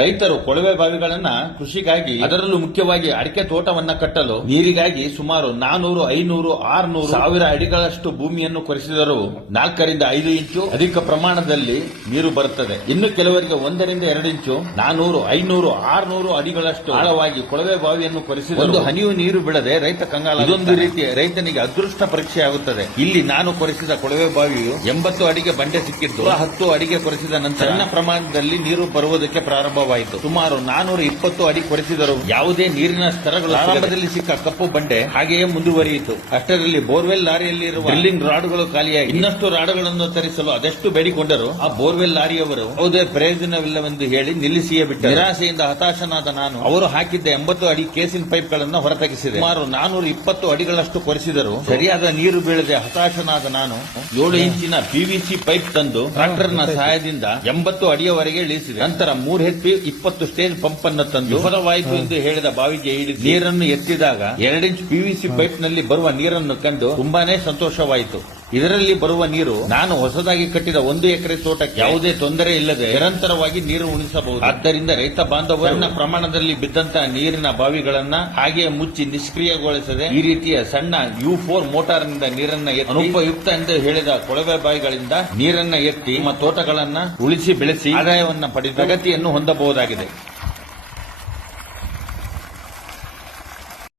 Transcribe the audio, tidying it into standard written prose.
ರೈತರು ಕೊಳವೆ ಬಾವಿಗಳನ್ನ ಕೃಷಿಗಾಗಿ ಅದರಲ್ಲೂ ಮುಖ್ಯವಾಗಿ ಅಡಿಕೆ ತೋಟವನ್ನ ಕಟ್ಟಲು ನೀರಿಗಾಗಿ ಸುಮಾರು 400, 500, 600 ಸಾವಿರ ಅಡಿಗಳಷ್ಟು ಭೂಮಿಯನ್ನು ಕೊರೆಸಿದರೂ 4 ರಿಂದ 5 ಇಂಚು ಅಧಿಕ ಪ್ರಮಾಣದಲ್ಲಿ ನೀರು ಬರುತ್ತದೆ. ಇನ್ನು ಕೆಲವರಿಗೆ 1 ರಿಂದ 2 ಇಂಚು 400, 500, 600 ಅಡಿಗಳಷ್ಟು ಆಳವಾಗಿ ಕೊಳವೆ ಬಾವಿಯನ್ನು ಕೊರೆಸಿದ ಒಂದು ಹನಿಯೂ ನೀರು ಬಿಡದೆ ರೈತ ಕಂಗಾಲ. ಇದೊಂದು ರೀತಿಯ ರೈತನಿಗೆ ಅದೃಷ್ಟ ಪರೀಕ್ಷೆ ಆಗುತ್ತದೆ. ಇಲ್ಲಿ ನಾನು ಕೊರೆಸಿದ ಕೊಳವೆ ಬಾವಿಯು 80 ಅಡಿಗೆ ಬಂಡೆ ಸಿಕ್ಕಿದ್ದು 10 ಅಡಿಗೆ ಕೊರೆಸಿದ ನಂತರ ಸಣ್ಣ ಪ್ರಮಾಣದಲ್ಲಿ ನೀರು ಬರುವುದಕ್ಕೆ ಪ್ರಾರಂಭವಾಯಿತು. ಸುಮಾರು 420 ಅಡಿ ಕೊರೆಸಿದರು ಯಾವುದೇ ನೀರಿನ ಸ್ತರಗಳು ಆರಂಭದಲ್ಲಿ ಸಿಕ್ಕ ಕಪ್ಪು ಬಂಡೆ ಹಾಗೆಯೇ ಮುಂದುವರಿಯಿತು. ಅಷ್ಟರಲ್ಲಿ ಬೋರ್ವೆಲ್ ಲಾರಿಯಲ್ಲಿರುವ ಡ್ರಿಲ್ಲಿಂಗ್ ರಾಡ್ಗಳು ಖಾಲಿಯಾಗಿ ಇನ್ನಷ್ಟು ರಾಡ್ಗಳನ್ನು ತರಿಸಲು ಅದೆಷ್ಟು ಬೇಡಿಕೊಂಡರು ಆ ಬೋರ್ವೆಲ್ ಲಾರಿಯವರು ಯಾವುದೇ ಪ್ರಯೋಜನವಿಲ್ಲವೆಂದು ಹೇಳಿ ನಿಲ್ಲಿಸಿಯೇ ಬಿಟ್ಟರು. ನಿರಾಶೆಯಿಂದ ಹತಾಶನಾದ ನಾನು ಅವರು ಹಾಕಿದ್ದ 80 ಅಡಿ ಕೇಸಿನ್ ಪೈಪ್ಗಳನ್ನು ಹೊರತೆಗೆಸಿದೆ. ಸುಮಾರು 420 ಅಡಿಗಳಷ್ಟು ಕೊರೆಸಿದರು ಸರಿಯಾದ ನೀರು ಬೀಳದೆ ಹತಾಶನಾದ ನಾನು 7 ಇಂಚಿನ ಪಿವಿಸಿ ಪೈಪ್ ತಂದು ಟ್ರಾಕ್ಟರ್ನ ಸಹಾಯದಿಂದ 80 ಅಡಿಯವರೆಗೆ ಇಳಿಸಿದೆ. ನಂತರ 3 HP 20 ಸ್ಟೇಜ್ ಪಂಪ್ ಅನ್ನು ತಂದು ವಿಫಲವಾಯಿತು ಎಂದು ಹೇಳಿದ ಬಾವಿಗೆ ಇಳಿಸಿ ನೀರನ್ನು ಎತ್ತಿದಾಗ 2 ಇಂಚ್ ಪಿವಿಸಿ ಪೈಪ್ ನಲ್ಲಿ ಬರುವ ನೀರನ್ನು ಕಂಡು ತುಂಬಾನೇ ಸಂತೋಷವಾಯಿತು. ಇದರಲ್ಲಿ ಬರುವ ನೀರು ನಾನು ಹೊಸದಾಗಿ ಕಟ್ಟಿದ 1 ಎಕರೆ ತೋಟಕ್ಕೆ ಯಾವುದೇ ತೊಂದರೆ ಇಲ್ಲದೆ ನಿರಂತರವಾಗಿ ನೀರು ಉಣಿಸಬಹುದು. ಆದ್ದರಿಂದ ರೈತ ಬಾಂಧವರನ್ನ ಪ್ರಮಾಣದಲ್ಲಿ ಬಿದ್ದಂತಹ ನೀರಿನ ಬಾವಿಗಳನ್ನ ಹಾಗೆಯೇ ಮುಚ್ಚಿ ನಿಷ್ಕ್ರಿಯಗೊಳಿಸದೆ ಈ ರೀತಿಯ ಸಣ್ಣ U4 ಮೋಟಾರ್ನಿಂದ ನೀರನ್ನ ಅನುಪಯುಕ್ತ ಎಂದು ಹೇಳಿದ ಕೊಳವೆ ಬಾವಿಗಳಿಂದ ನೀರನ್ನ ಎತ್ತಿ ನಿಮ್ಮ ತೋಟಗಳನ್ನ ಉಳಿಸಿ ಬೆಳೆಸಿ ಆದಾಯವನ್ನ ಪಡೆದು ಪ್ರಗತಿಯನ್ನು ಹೊಂದಬಹುದಾಗಿದೆ.